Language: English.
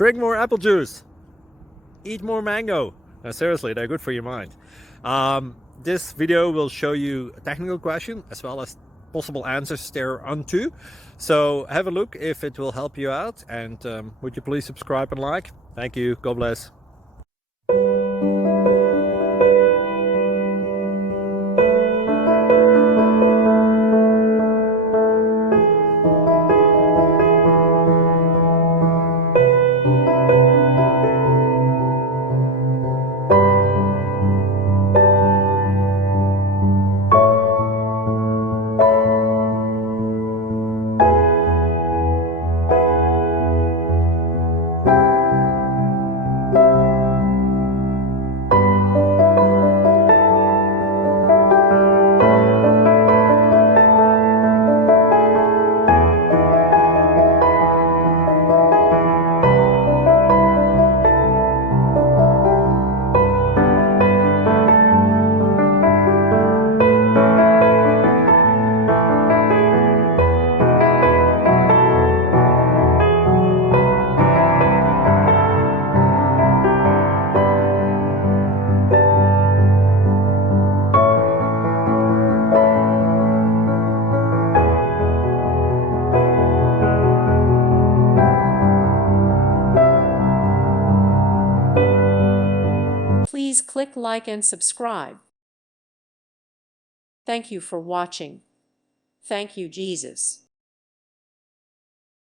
Drink more apple juice. Eat more mango. No, seriously, they're good for your mind. This video will show you a technical question as well as possible answers thereunto. So have a look if it will help you out, and would you please subscribe and like? Thank you. God bless. Please click like and subscribe. Thank you for watching. Thank you, Jesus.